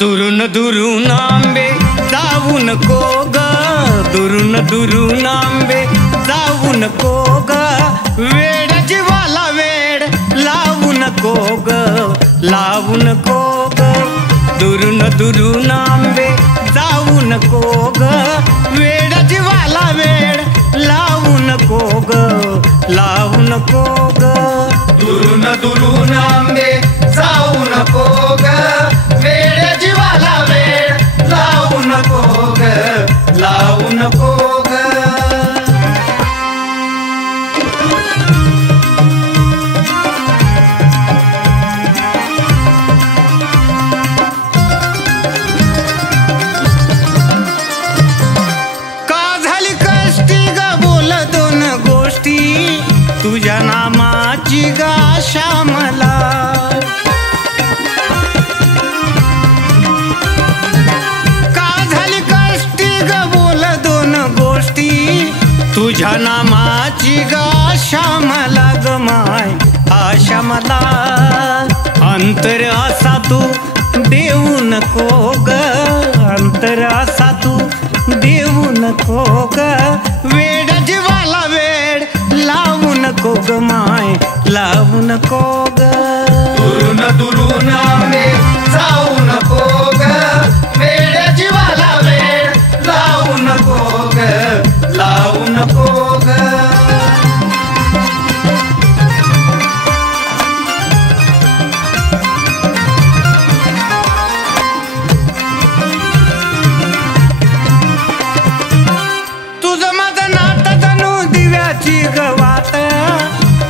दुरून आंबे जाऊ नको ग, दुरून आंबे जाऊ नको ग, वेड जीवाला वेड लावू नको ग, लावू नको ग, दुरून आंबे जाऊ नको ग, वेड जीवाला वेड लावू नको ग, लावू नको ग, दुरून आंबे जाऊ नको ग, वेड जीवाला वेड लावू नको ग, लावू नको ग. का झाली कष्टी ग बोल दोन गोष्टी, तुझ्या नामाची ग आशा मला. तुझ्या नामाची ग आशा मला ग माय, आशा मला. अंतर असा तू देऊ नको ग, अंतर असा तू देऊ नको ग, वेड जीवाला वेड लावू नको ग माय, लावू नको ग. दुरून आंबे जाऊ नको ग, वेड जीवाला वेड लावू नको ग, लावू नको ग. तुझं माझं नातं जणू दिव्याची गवात,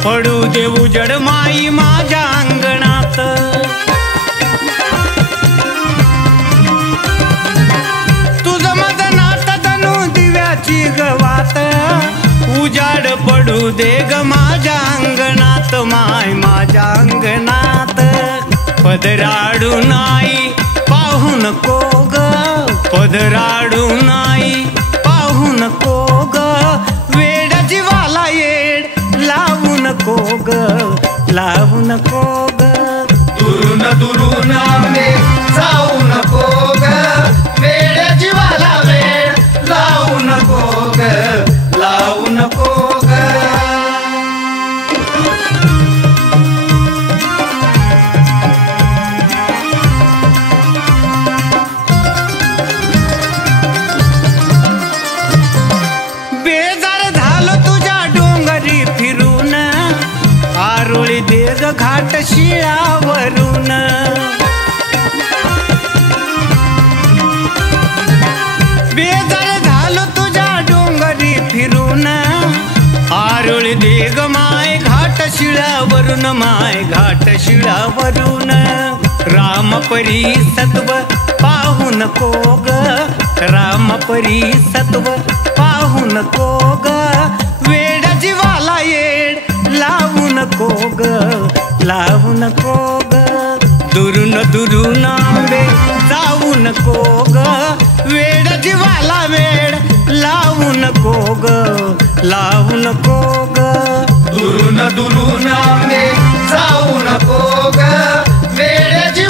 पडू दे उजड माई माझ्या अंगणात. तुझं माझं नातं जणू दिव्याची गवात, उजाड पडू दे ग माझ्या अंगणात माय, माझ्या अंगणात. पदराडू नाही पाहू नको ग, पदराडू नाही पाहू नको ग, वेड जीवाला येड लावू नको ग, लावू नको ग. दुरून आंबे जाऊ नको ग, वेड जीवाला वेड लावू नको ग, लावू नको ग. बेजार झालो तुझ्या डोंगरी फिरून, आरोळी देग घाट शिळावरून. बेजार झालो तुझ्या डोंगरी फिरून, आरोळी देग माय घाट शिळावरून, माय घाट शिळावरून. रामपरी सत्व पाहू नको ग, रामपरी सत्व पाहू नको ग, वेड जीवाला येड लावू नको ग, लावू नको ग. दुरून आंबे जाऊ नको ग, वेड जीवाला वेड लावू नको ग, लावू नको ग. दुरून आंबे जाऊ नको ग, वेड जीवाला